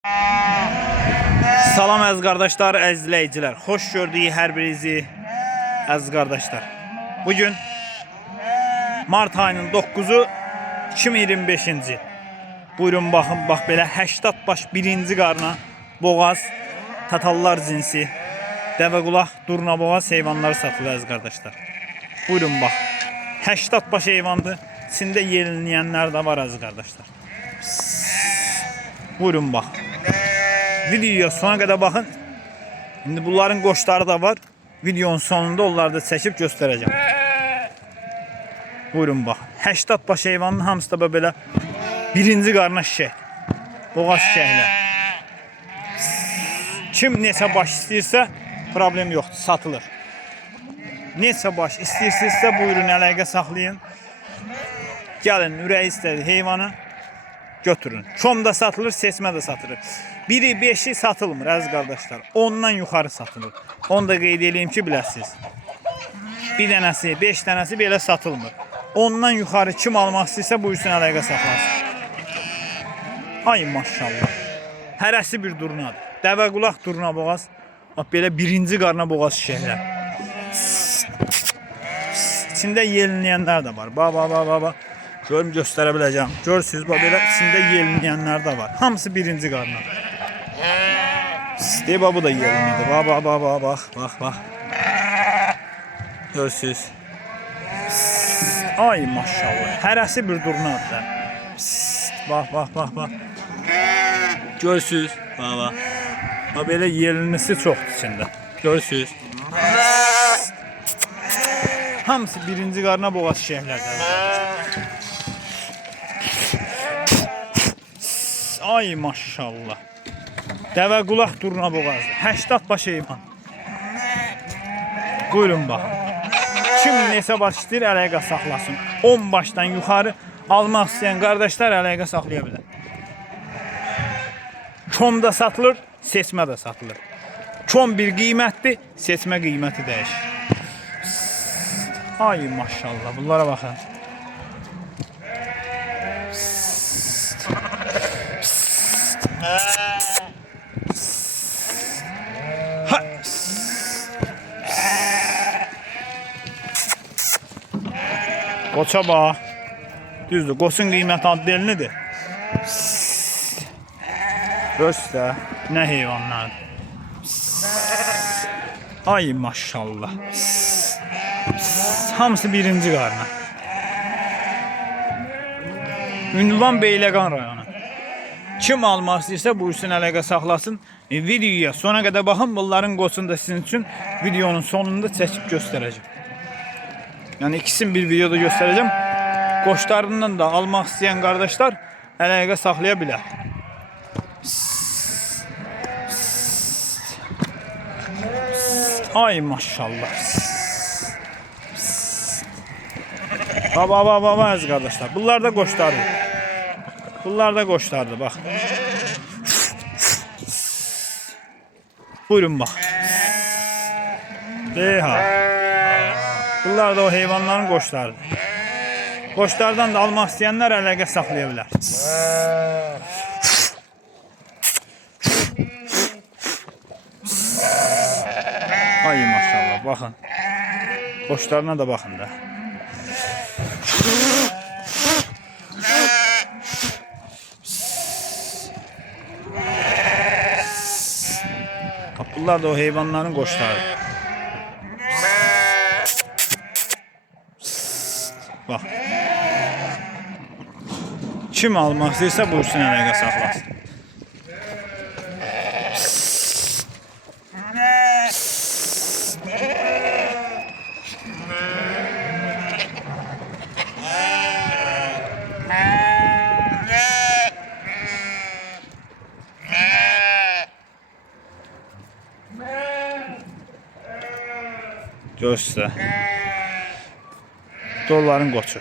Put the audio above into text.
Salam əziz qardaşlar, əziz izləyicilər. Xoş gördük hər birinizi, əziz qardaşlar. Bugün mart ayının 9-u 2025-ci. Buyurun baxın, bax belə 80 baş birinci qarna boğaz, tatallar cinsi, dəvəqulaq, durnaboğaz heyvanları satılır əziz qardaşlar. Buyurun bax. 80 baş heyvandır. İçində yelinləyənlər də var əziz qardaşlar. Buyurun bax. Videoya sona kadar bakın. Şimdi bunların qoçları da var. Videonun sonunda onları da çəkib göstərəcəm. Buyurun bax. 80 baş heyvanın hamısı da böyle birinci qarna şişək. Boğaz şişəklər. Kim neçə baş istəyirsə problem yoxdur, satılır. Neçə baş istəyirsinizsə buyurun əlaqə saxlayın. Gəlin ürəyi istədi heyvanı götürün. Çom da satılır, seçmə də satılır. Biri 5'i satılmır əziz qardaşlar. 10'dan yuxarı satılır. Onu da qeyd edeyim ki biləsiniz. Bir dənəsi, 5 dənəsi belə satılmır. 10'dan yuxarı kim almaq istəyirsə buyursun əlaqə saxlasın. Ay maşallah. Hərəsi bir durnadır. Dəvəqulaq durnaboğaz. Bax belə birinci qarna boğaz şişəklər. İçində yelinləyənlər də var. Bax. Görüm göstərə biləcəm. Görürsünüz bax belə içində yelinləyənlər də var. Hamısı birinci qarna. Deyib bu da yelinlidir. Bax. Görürsünüz. Ay maşallah. Hərəsi bir durnadır. Bax. Görürsünüz. Bax. Belə yelinlisi çoxdur içində. Görürsünüz. Hamısı birinci qarna boğaz şişəklərdir. Ay maşallah. Dəvəqulaq durnaboğazdır. 80 baş heyvan. Buyurun bax. Kim neçə baş istəyir əlaqə saxlasın. 10 başdan yuxarı almaq istəyən qardaşlar əlaqə saxlaya bilər. Çom da satılır, seçmə də satılır. Çom bir qiymətdir, seçmə qiyməti dəyişir. Ay maşallah, bunlara baxın. Qoça bax. Düzdür, qoçun qiyməti addelinidir. Göstə, nə heyvanlardır. Ay maşallah. Hamısı birinci qarna. Ünvan Beyləqan rayonu. Kim almaq istəyirsə buyursun əlaqə saxlasın. Videoya sona qədər baxın. Bunların qoçunu da sizin üçün videonun sonunda çəkib göstərəcəm. Yəni ikisini bir videoda göstərəcəm. Qoçlarından da almaq istəyən qardaşlar əlaqə saxlaya bilər. Ay maşallah. Baba əziz qardaşlar. Bunlar da qoçlardır. Bunlar da qoçlardır bax. Buyurun bax. Deha. Bunlar da o heyvanların qoçlarıdır. Qoçlardan da almaq istəyənlər əlaqə saxlaya bilər. Ay maşallah baxın. Qoçlarına da baxın da. Bunlar da o heyvanların qoçları. Bax. Kim almaq istəyirsə buyursun əlaqə saxlasın. Göstər. Dolların qoçu.